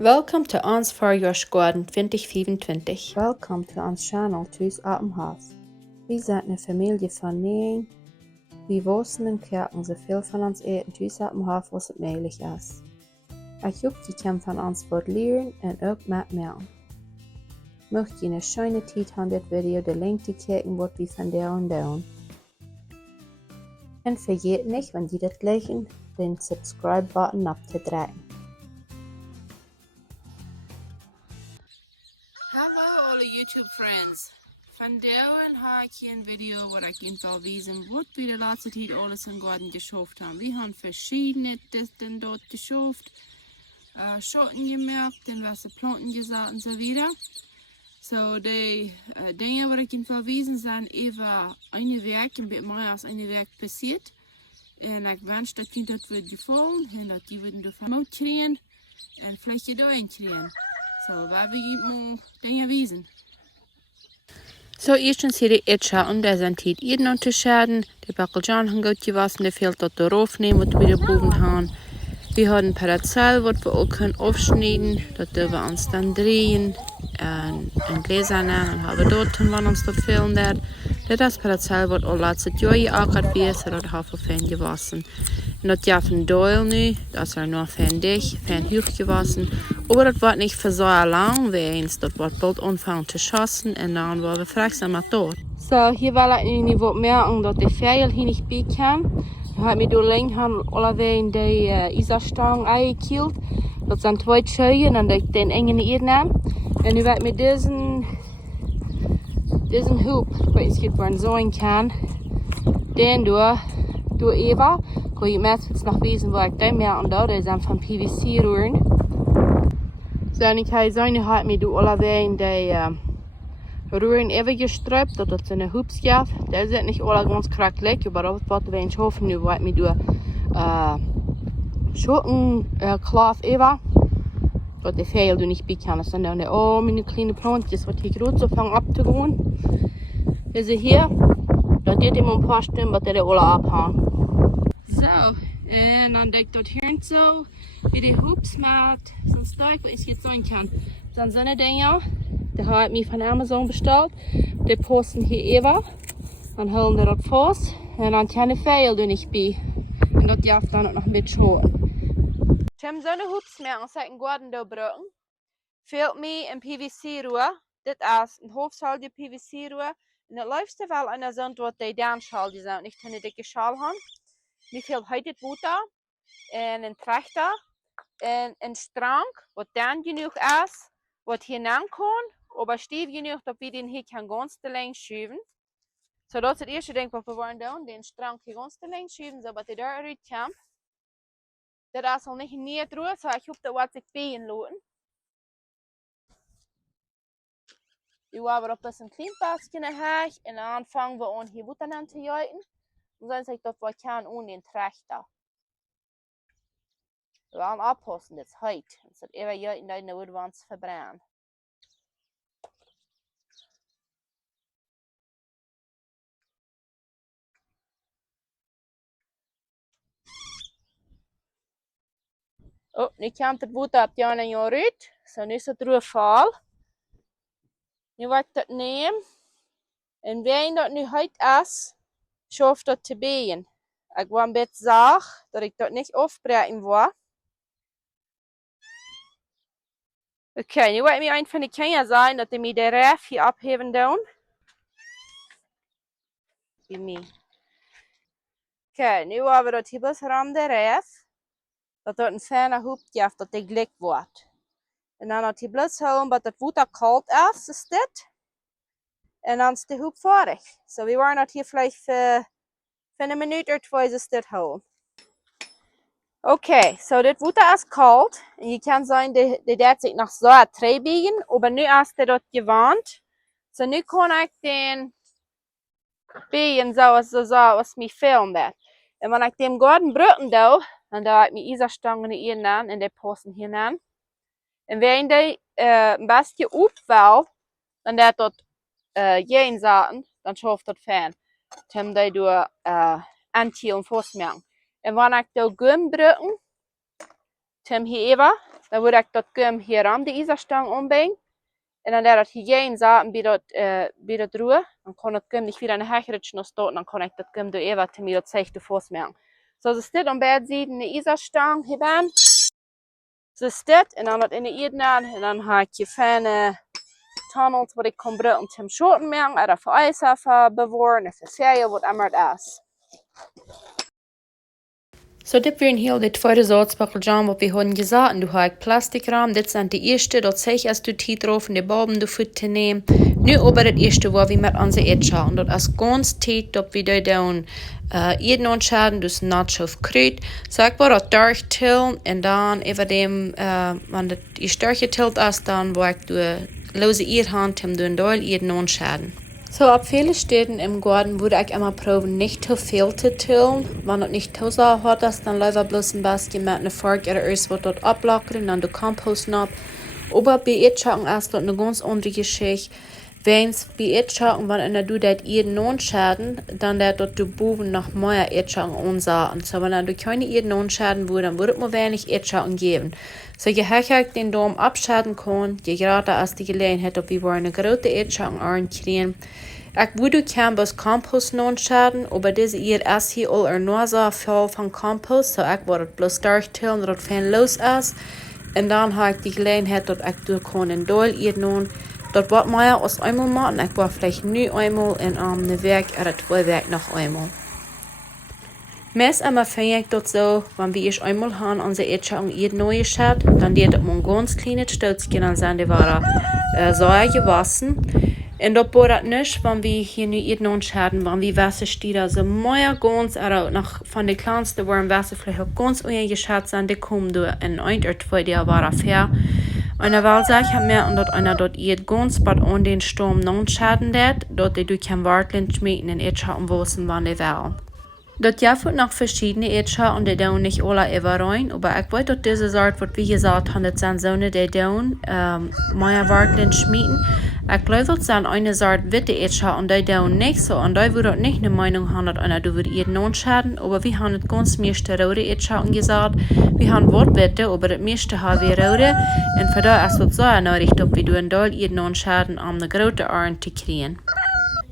Welcome to ons Garden 2025. Welcome to ons channel Thuis op dem Haus. Wir sind eine Familie von 9. Wir wohnen und kochen so viel von uns eten Thuis op dem Haus, was es möglich ist. Ich hoffe, ihr könnt von uns was lernen und auch mitmachen. Möchtet ihr eine schöne Zeit haben, das Video den Link zu klicken, was wir von der und tun. Und vergesst nicht, wenn ihr das gleichen, den Subscribe-Button abzudrücken. Hello alle YouTube friends. Vandaag heb ik hier een video waar ik in wil wijzen wat we de laatste tijd alles in Garten geschafft haben. Wir haben verschiedene Dinge dort geschafft. Schotten gemerkt, dann was Planten gesagt und so weiter. So die Dinge, waar ik in wil wijzen zijn even eine Werk, ein bisschen mehr als eine Werk passiert. En ik wens dat je dat wordt gevallen en dat die worden ervan kriegen en vielleicht je daarin kriegen. So, waar we je dingen wijzen. So, erstens hier die Etschatten, der sind hier jeden unterscheiden. Die Backeljan haben gut gewaschen, der fehlt dort darauf nehmen, was wir da oben haben. Wir haben ein Parazell, was wir auch können aufschneiden. Das dürfen wir uns dann drehen und Gläser nehmen und haben dort, wenn uns dort fehlen wird. Das Parazell wird auch letztes Jahr geackert wird, so das haben wir fein gewaschen. Und das Jahr von Doyle nu, das ist noch fein dicht, fein hoch gewaschen. Aber das wird nicht für so lang, weil uns das wird bald anfangen zu schossen und dann waren wir fragst mit dort. So, hier will ich nu wat merken, dat de vijl hier niet bij kan. Dan heb ik door lang allerlei in de Isarstang eingekielt. Dat zijn 2 Scheuen en dat ik den engen hier neem. En nu werd met deze hoop, ik weet niet waar het zijn kan, den door Eva. Kan je meestal nog wezen waar ik die merken dat, die zijn van PVC roeren. So, en ik heb zo'n had met door allerlei in de roeren even gestreut, dat het een hoop schaft. Dat is niet alle ganz krakkelijk, maar dat wat we in hoffen nu wat met door schotten klaaf even. Dat de veel doen niet bij kan. Dat zijn dan oh mijn kleine plantjes wat hier groot zo vangen op te gaan. Deze hier, dat dit in een paar stunden wat er alle afhangen. Zo, en dan denk ik dat hier en zo, wie die hoop smaakt, zo'n steek wat ik het zijn kan. Dan zijn dingen, die heb ik me van Amazon besteld. Die posten hier even. Dan halen we dat vast en dan kan de veel doen niet bij. En dat jaft dan ook nog een beetje hoor. Tim zo'n hoop smaken, zou ik een garden doorbreken. Veel meer in PVC-roer. Dit is een hoofdschaalje PVC-roer. En het leukste wel aan de zon wat die downschaalje zijn, niet een dikke schaal hebben. Wie viel heute het water en een trechter en een strank, wat dan genoeg is, wat hinein kan, aber stief genoeg dat we den hier kan ganz te lang schuiven. So dat is het eerste ding wat we willen doen, den strank hier ganz te lang schuiven, zodat hij daaruit komt. Dat is al niet meer droog, so ik hoop dat wat ik bijen laten. Nu hebben we op een klein basje naar en dan vangen we aan hier water aan te juiten. Und dann sagt das, was kann ohne den Trechter. Wir wollen abpassen, das ist heute. Es hat immer ja in deiner Wohnwand verbrennen. Oh, nu komt het water op Jan en Jan uit. So, nu is het droogval. Nu wil ik dat nemen. En wanneer dat nu heute is, schafft dat te bijen. Ik wil een beetje zaag, dat ik dat niet afbreken wil. Oké, nu wil ik me een van de kinderen zeggen dat die me de ref hier abheben doen. Oké, nu hebben we dat hier best ram de ref. Dat dat een fijne hoop geeft, dat die glik wordt. En dan dat hier best houden, dat het water koud is dit. En dan is de hoop fertig. So, we waren dat hier vielleicht für een minuut of 2 is dit houden. Oké, so dit water is koud. En je kan zien, die deed zich nog zo uittrebigen. Maar nu is dat gewand. So, nu kan ik den bijen zoals mij film dat. En wanneer ik dem garden brüten doe, dan doe ik mijn Isarstangen hier aan en die passen hier aan. En wanneer die een beetje opvalt, dan dat dat geen zaten, dan schafft dat fijn. Tim die door antiel en vastmerken. En wanneer ik doe gum brüten, Tim hier Eva, dann würde ich dort hier ran die Isarstange umbringen. Und dann der Hygiene-Sachen wieder drüber. Dann kann ich nicht wieder eine Hechrutsch noch starten, dann kann ich das durch Eva zu mir das Zeichen Fuß machen. So, es ist das um beide Seiten eine Isarstange hier werden. So ist das, und dann in die Eden, und dann habe ich hier feine Tunnels, wo ich kann brücken zum Schoten machen, oder für Eishafer bewahren, für Ferien, was immer das ist. So, das wären hier die zweite Salzbackeljamm, was wir haben gesagt, und du hast Plastikrahmen, das sind die erste, dort zeig ich, als du die drauf und die Balben du zu nehmen. Nu aber das erste, was wir mit unseren Etcher, und das ist ganz tief, dort wir da dann jeden anschauen, dus nat auf Kruid. So, ich war das durchtillen, und dann, über dem, wenn das ist durchgetillt ist, dann, wo ich du lose Hand, du ein Teil jeden anschauen. So, auf viele Städten im Garten würde ich immer probieren, nicht zu viel zu tillen. Wenn es nicht zu sehr hart ist, dann läuft bloß ein bisschen mit einer Fork oder etwas, was dort ablockern und dann du Compost ab. Aber bei Etschaken ist dort eine ganz andere Geschichte. Wenn es bei Etschaken, wenn du das jeden anschaden, dann der dort die Buben noch mehr Etschaken ansahen. So, wenn du keine jeden anschaden würde, dann würde es mir wenig Etschaken geben. So, je höher ich den Dom abschaden kann, je gerade als die Gelegenheit, ob wir eine große Etschaken ankriegen. Ich würde Campus Compost anschaden, aber diese hier ist hier all nur so viel von Compost, so ich würde bloß durchtillen, dass es viel los ist. Und dann habe ich die Gelegenheit, dass ich durch kann in Doll jeden dort wird mehr als einmal machen. Ich war vielleicht nie einmal in einem Werk oder 2 Werk noch einmal. Meist immer finde ich das so, wenn wir einmal haben, unsere Etschaken ihr neue Schat, dann wird es ein ganz kleines Stützchen, dann sind die waren sauer gewaschen. Und das war das nicht, wenn wir hier nicht noch hatten, wenn wir Wasser stehen, also mehr ganz, oder noch von den kleinsten waren Wasser vielleicht auch ganz ungeschätzt sind, die kommen durch in 1 oder 2 Jahren war fair. Und dann war ich mir, und dort einer dort ihr ganz bad an den Sturm non schaden dat, dort die du kein Wartland schmieden in Etschaken wissen, wann die war. Dort ja noch verschiedene Etscher und die down nicht alle immer rein, aber ich weiß, dass diese Sorte, was wir gesagt haben, das sind so eine, die down, mehr Wartland schmieden. Ich glaube, das sind eine Sorte witte Etscher und die down nicht so, und die würde nicht eine Meinung haben, dass einer du würdest ihr non schaden, aber wir haben das ganz meiste rote Etscher gesagt, wir haben Wort witte, aber das meiste haben wir rote, und für da ist es so nötig, dass wir du ein Teil ihr non schaden, um eine große Arm zu kriegen.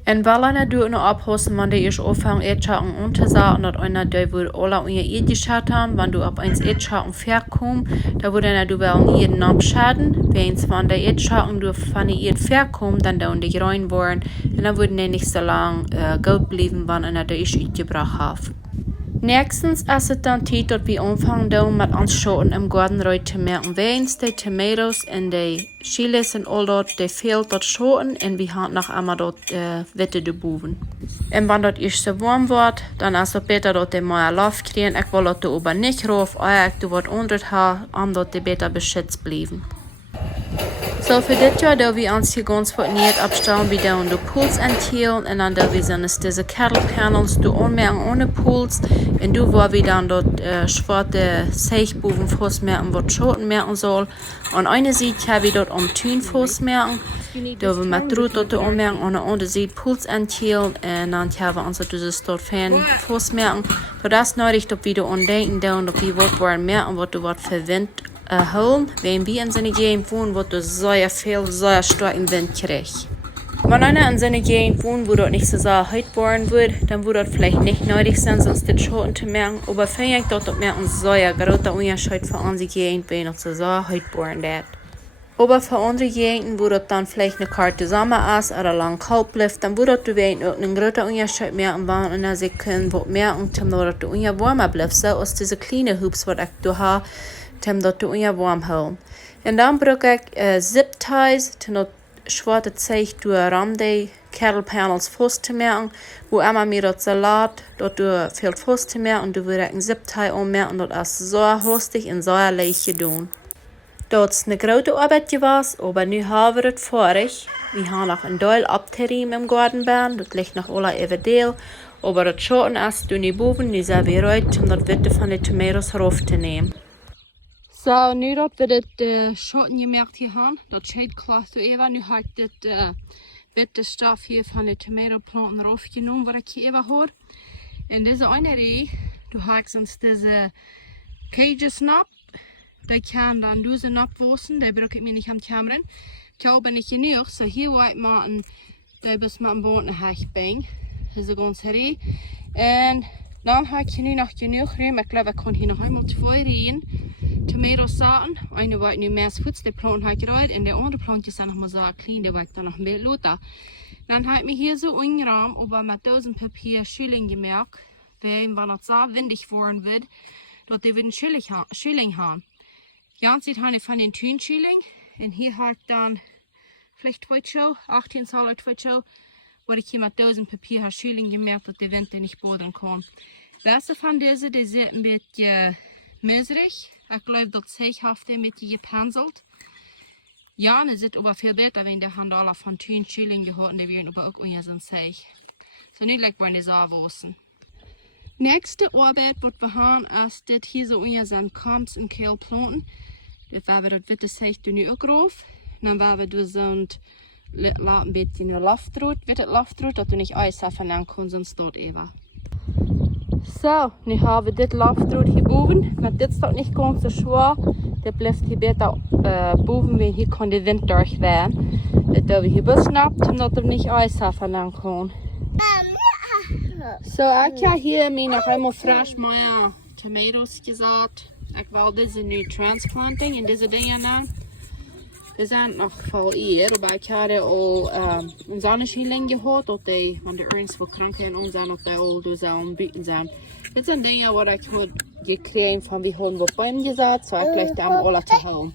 En weil einer du noch abhosten, wenn die erst anfangen, Etschaken untersagen, dass einer die würde alle unter ihr geschaut haben, wenn du ab eins Etschaken verkommst, da würde einer du wel jeden abschaden. Wenn die Etschaken du von ihr verkommen, dann da die rein wollen, und dann würden die nicht so lang gut bleiben, wenn einer die erst gebracht hat. Nächstens ist es dann Zeit, dass wir anfangen mit uns Schoten im Garten zu merken. Wenn die Tomatoes und die Chilis und all dort, die fehlt dort Schoten, und wir haben noch einmal dort witte die Buben. Und wenn dort erst so warm wird, dann ist es besser, dass die mehr Luft kriegen. Ich will dort oben nicht rauf, aber ich will unter haben, um dort die besser beschützt bleiben. So, für das Jahr, da wir uns hier ganz fortniert abstellen, wie da und die Pools enthielten, und dann da wir sind es diese Kettle Panels, du anmerken ohne Pools, und du wo wir dann dort schwarze Seichbuben festmerken, was Schoten merken soll, und eine Seite haben wir dort am Tün festmerken, da wir mit Drut dort anmerken, und eine andere Seite Pools enthielten, und dann haben wir uns dieses dort Fan festmerken, so das ist nötig, dass wir da andenken, da und dass wir was wollen merken, was du was verwendet, holen, wenn wir in seine Gegend wohnen, wo du sehr viel, sehr starken Wind kriegst. Wenn einer in seine Gegend wohnt, wo dort nicht so sehr heiß worden wird, dann würde das vielleicht nicht nötig sein, sonst das Schoten zu merken, aber finde ich dort merken sehr großer Unterschied für unsere Gegend, wenn noch so sehr heiß worden wird. Aber für andere Gegenden, wo das dann vielleicht eine Karte Sommer ist oder lang kalt bleibt, dann würde das einen großen Unterschied merken, wenn sie können merken, dass das unter warmer bleibt, so aus diese kleinen Hubs, was ich da habe, dat du unter warm houden. En dan brauche ich Zip-Ties, dat schwarze Zeug durch die Kettle Panels festzumerken, wo immer mir das Salat, dort du viel festzumerken, und du würdest ein Zip-Tie anmerken, und das ist so hastig und so leicht getan. Das ist eine große Arbeit gewesen, aber nu haben wir es vorig. Wir haben noch ein Teil abgeriemen im Gartenbahn, das liegt noch alle über Deal, aber das Schoten ist du nicht boven, nu sind wir bereit, um das Witte von den Tomatoes raufzunehmen. So, nu dat we dit schotten gemerkt hier haben, dat shade cloth du even, nu heb ik dit witte stof hier van de tomatoplanten raufgenommen, wat ik hier even hoor. En deze eine Reh, du hast uns diese Cages snap, Die kan dan doen ze opwassen, die bruk ik me niet aan het kammeren. Ik heb niet genoeg, so hier wil ik maken, die best met een boot naar huis brengen. Dat is ganz herrie. En dan heb ik nu nog genoeg ruim. Ik geloof ik kan hier nog eenmaal 2 rieën. Tomatoes zaten. Eine wil ik nu meer voets, die planten heb ik eruit. En de andere plantjes zijn nog maar zo klein, die wil ik dan nog een beetje laten. Dan heb ik me hier zo ingeramd, aber met 1000 papier schilling gemerkt. Wanneer het zo windig worden wird, dat die weer een schilling hebben. Jans ziet hij van den Tuinschilling. En hier heb ik dan vielleicht 18 Zoll 2, waar ik hier met 1000 papier schilling gemerkt dat de wind niet boden kon. Beste van deze, die zit een beetje miserig. Ik geloof dat zij heeft een beetje gepanzelt. Ja, die zit aber veel beter, wenn die hand alle van Tuinschilling gehad en die werden aber ook onder zijn zij. Zo niet lekker worden die zo wassen. Nächste Arbeit, wat we gaan, is dit hier zo onder zijn kamps en keel planten. Dat waar we dat witte zeeg nu ook rauf. Dan waar we dus zo'n laat een beetje in de laftroot, witte laftroot, dat we niet alles van aan kunnen, sonst dort even. Zo, nu hebben we dit laftroot hierboven, maar dit staat niet ganz so schwer. Dit blijft hier beter boven, want hier kan de wind durchwaaien. Dat doen we hier besnapt, omdat we niet alles van aan kunnen. Zo, ik heb hier mij nog eenmaal fresh mijn tomatoes gezet. Ik wil deze nu transplanting en deze dingen aan. Die zijn nog veel eer, maar ik had al een zonneschilling gehad, dat die, want de ergens veel krankheden om zijn, dat die al door zo'n bieten zijn. Dit zijn dingen wat ik had gekregen van wie hun wat bij hem gezet, zo ik leg die allemaal alle te houden.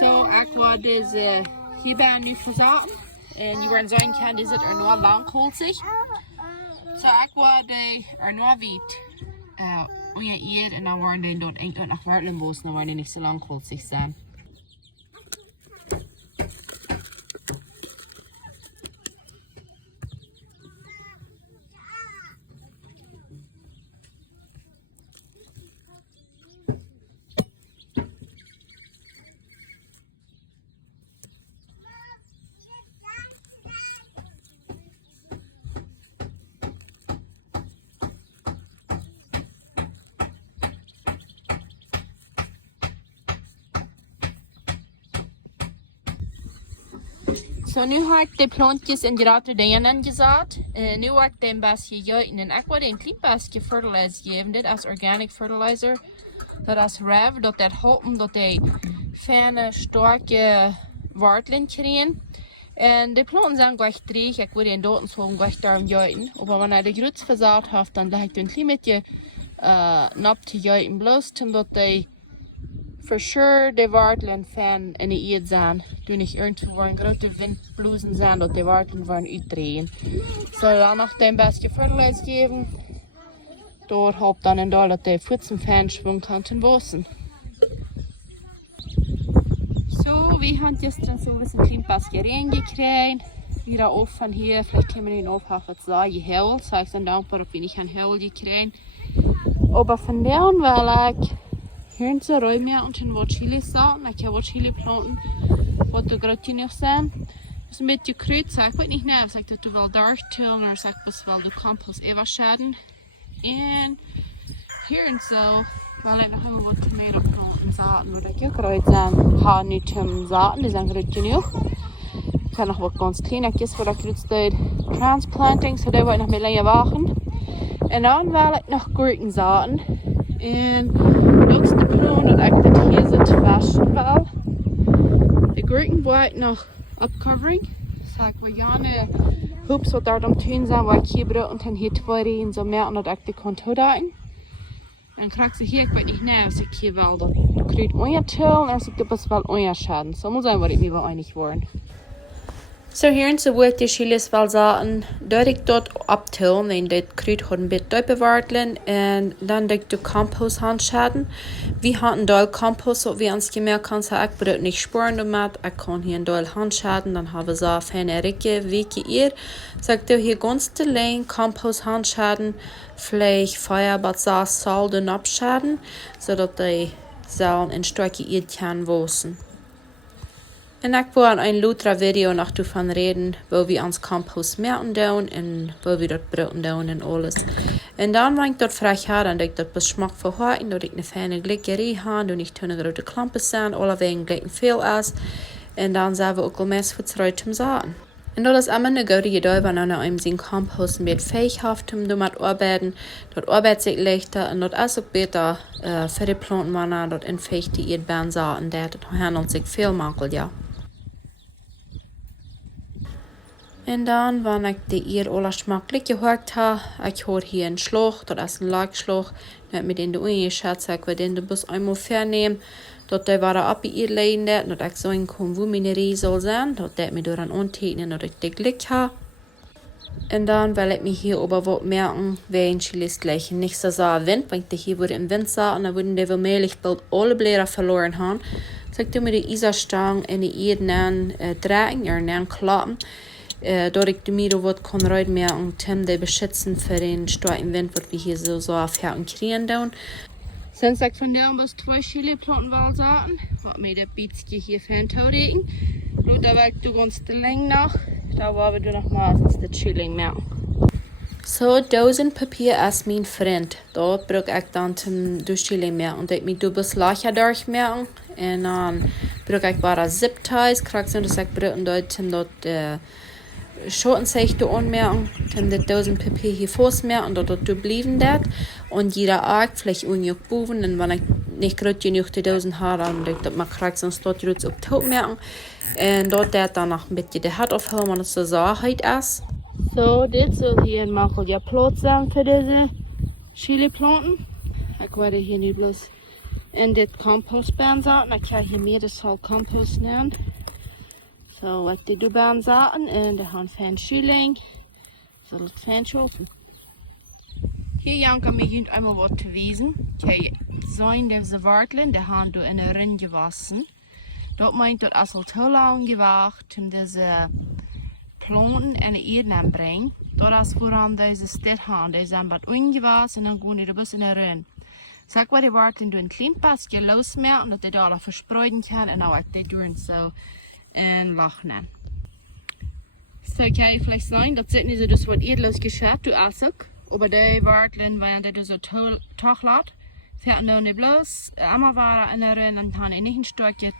Zo, ik wil deze hierbij nu verzaten. En je wordt zeggen kan, die zit er nog langholzig. Zo, ik wil die er nog wiet. Onder eer en dan worden die dort enkel nog wartlenboos, dan worden die niet zo langholzig zijn. So, nu heb ik de plantjes in de rate dingen gezet. Nu heb ik een beetje juiten. En ik wil een klein beetje fertilizer geven. Dit is organic fertilizer. Dat is rev. Dat helpt dat die fijne, sterke wortelen krijgen. En de planten zijn gleich dreig. Ik wil die doten zo gleich daarom juiten. Maar wanneer de groets verzaaid heeft, dan leg ik een klein beetje nap te juiten bloos. Omdat die for sure de wortelen fan in de eet zijn. Toen ik irgendwo waar een grote windbloezen zijn, dat de wortelen worden uitdrehen. Zo dan nog een beetje fertilizer geven. Door helpt dan en door dat de voedsel fan schwung kan ten wassen. Zo, we hebben gestern so ein klein bisschen Regen gekriegt. Wieder auf von hier, vielleicht können wir den aufhaben, was so gehauen. So, ich bin dankbar, dass wir nicht einen Haul gekriegt. Aber von der an, weil ich hier so Räume und in wat Chili sah. Ich habe wat Chili planten, wat da gerade noch sind. Das ist ein bisschen Kreuz, ich weiß nicht mehr, ob ich das wel durchtun oder ob ich wel de Compost even schaden. Und hier und so, weil ich noch immer wat Tomato planten zaten, oder ich auch gerade sind, habe nicht zum Saaten, die sind gerade genug. Ich habe noch was ganz Kleines, was ich jetzt Transplanting, so da wollte ich noch mehr länger warten. Und dann will ich noch Gurken saaten. En dat is de plan dat ik dit hier zo waschen wil. De gurken wil ik nog upcovering. Dus ik wil gerne hoops wat daar dan tuin zijn waar ik hier brood en hier 2 regen zo meer dat ik de kan toedagen. En krijg ze hier, ik weet niet nou, als ik hier wel dat kruid ondertillen en als ik dat wel onderschaden. Zo moet zijn wat ik me wel einig worden. So hier in so wird die Chilis wel zaten, dat ik dat abtillen en dat kruid had een beetje bewaartelen en dan dat ik de compost handschaden. We hadden een deel compost, wat we ons gemerkt kan zeggen, ik bedoel niet sporen damit, ik kan hier een deel handschaden, dan hebben we zo fijne rikke weken hier. So ik doe hier ganz te lang compost handschaden, vielleicht Feuerbad so salden abschaden, zodat die Zellen een stukje eet kan wassen. En ik wil aan een later video nog van reden, waar we ons compost merken doen en waar we dat broten doen en alles. En dan wanneer ik dat vraag had, en dat ik dat besmak verhouden, dat ik een fijne glikkerie had, dat ik toen grote klampen zijn, alle wegen gelijk veel is. En dan zijn we ook al meest vertrouwd te zaten. En dat is immer een goede idee, wanneer nou een zijn compost een beetje fähig heeft om te arbeiten. Dat arbeidt zich leichter en dat is ook beter voor de planten, wanneer dat in feite die eetbaar zaten, dat handelt zich veel makkelijker. En dan, wanneer ik de eer alle smakelijk gehakt heb, ik hoor hier een slag, dat is een laagslag, dat met in de ongeschätzt, ik wil in de bus eenmaal vernemen, dat die waren op je eer leiden, dat ik zo in kom, hoe mijn reis zal zijn, dat me door een ontekenen, dat ik de gelijk heb. En dan wil ik me hier over wat merken, wenn Chilis gleich nicht so wind, want hier wurde im Wind sah, und dann wurden die vermehlich bald alle Blätter verloren haben. So ich mir die Isarstang in die Erde drehen, klappen. Dort ich die Miro wird kon rein merken, Tim die beschützen für den starken Wind, was wir hier so auf Herren kriegen down. Sinds ik vandaag was 2 chiliplanten wel zaten, wat mij dat beetje hier fijn houden. Nu daar werkt du ganz de leng nog, daar waren we nog maar als de chilling merken. So, 1000 Papier ist mein Freund. Da brauche ich dann zum Durchschilling merken. Und ich mich du bis Lacher durchmerken. Und dann brauche ich bare Zip-Ties, kriegst du das ich brauche dort zum dort Schottenzechte anmerken, zum das 1000 Papier hier vormerken, und dort du blieben dat. Und jeder Arg vielleicht unjuck buben, und wenn ich nicht gerade genug die 1000 habe, dann denke ich, man kriegt sonst dort jetzt auf Tod merken. Und dort dann noch ein bisschen die Haut aufhören, wenn es so Saarheit ist. So, dit soll hier een makkelijker plaats zijn voor deze chiliplanten. Ik werde hier nu bloos in dit compostbaan zetten. Ik ga hier meer de zal compost nemen. Zo, wat die do baan zetten en dan gaan fijn chilling. Zal het fijn schoven. Hier janken me hier einmal wat te wezen. Kijk, zijn deze wortelen, die gaan door in een rin gewassen. Dat meint dat als het heel lang gewacht om deze planten en de erde aanbrengen. Dat is waarom deze stil gaan. Deze zijn wat ongewassen en dan gaan die er bus in de rin. Zeg wat die wortelen door een klein pasje losmerken, dat die daar verspreiden kan en dan wordt die doen zo en lachen. Zo kan je vielleicht zijn, dat zit niet zo dus wat eerder geschieht, du ook. Aber die wortelen, wanneer die zo toch laat, werden dan niet bloos. Allemaal waren in de rin, dan gaan die niet een stukje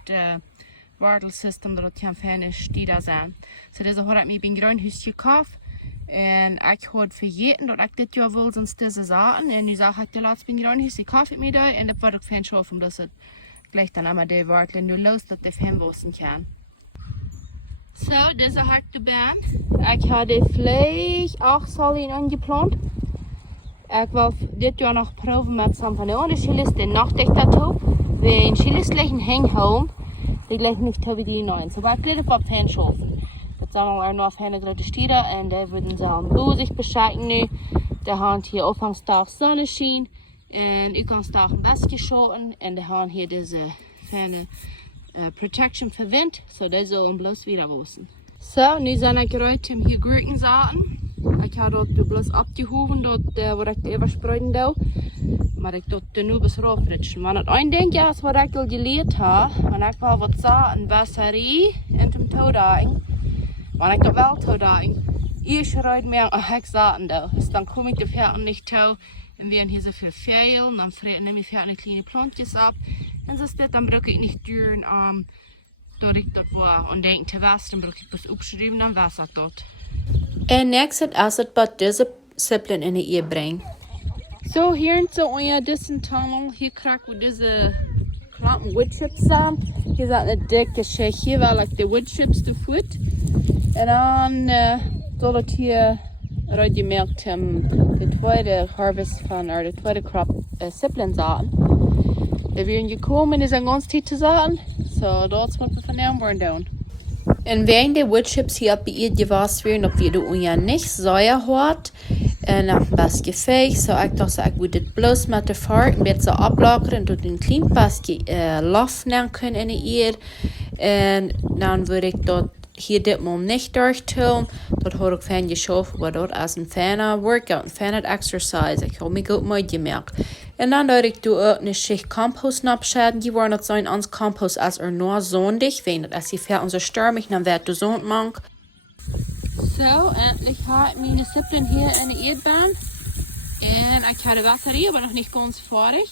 wortelsystem dat kan fijne stieder zijn. So deze had ik me bij een groenhuis gekocht. En ik had vergeten dat ik dit jaar wil sonst deze zaten. En nu zag ik de laatste bij een groenhuis gekocht met me daar. En dat wordt ook fijn schof, omdat het gleich dan allemaal die wortelen nu los, dat die fijn wassen kan. So, deze had ik de baan. Ik had de vlees ook zo in angeplant. Ik wil dit jaar nog proeven met some van de andere chilis, die nog dichter toe. Wenn chilis liggen hang home. Die gleich nicht so wie die neuen. So war es auf Fan schaffen. Das sagen wir noch auf eine große Stiere und die würden sagen, wo sich bescheiden nu. Der hat hier Anfangstag Sonne schien und ich kann Tag ein Basket schauen und der hat hier diese feine Protection für Wind, so der soll bloß wieder wissen. So, nu zijn ik eruit om hier Gurken zaten. Ik heb dat bloß abgehoven, dat wo ik de overspreiden doe. Maar ik doe het nu bis raufritschen. Maar het een ding is wat ik al geleerd heb. Maar ik wil wat zeggen, een batterie in dem Todang. Maar ik dat wel Todang. Eerst eruit meer een hek zaten doe. Dus dan kom ik de Pferden niet toe. En wir haben hier so viel Fehlen. Dann nehme ich eine kleine Plantjes ab. Und so ist das, dann brauche ich nicht duren, dort ich dort war. Und denke, te was, dann brauche ich das aufschreiben, dann was das dort. En nächstes als het wat deze sippelen in de eer brengt. So, hier in so euer Tunnel, hier kriegen wir diese knappen Woodchips an. Hier sind eine dicke Schicht, hier war like die Woodchips zu Food. Und dann soll es hier gemerkt de tweede harvest van, oder de tweede crop sippelen zaten. Da werden gekommen, die zijn ganz tijd te zaten. So, dort moet we van hem worden doen. En wenn die Woodchips hier bei ihr gewaschen werden, ob wir du ja nicht Säure hat, nach was gefällt, so ich dachte, ich würde das bloß mit der Fahrt ein bisschen ablagern und ein kleines bisschen Luft nehmen können in die Erde. Und dann würde ich dort hier dit mal nicht durchtun. Dort habe ich fijn geschafft, aber dort ist ein feiner Workout, ein feiner Exercise. Ich habe mich gut mitgemerkt. En dan dat ik doe een schicht Compost abscheren geworden, dat zijn ons Compost als nur zondig, wenn das die Fähr unser stürmig, dann wird du so mank. So, endlich habe ich meine Siebten hier in der Erdbahn. En ik heb de batterie, aber noch nicht ganz fertig.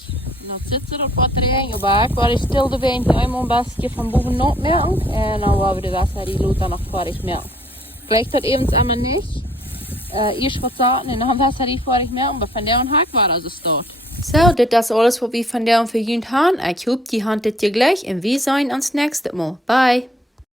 Nog zit ze op batterij. Ja, aber ich war still de wein, einmal ein bisschen von boven not merken. En dan waren wir die Batterie Luther noch fertig merken. Gleich dort eben einmal nicht. Erst was sagen, und dann Batterie fertig merken, aber von der und Hack war also dort. So, das ist alles, was wir von der und für Jünd haben. Ich hoffe, die handelt dir gleich und wir sehen uns nächstes Mal. Bye!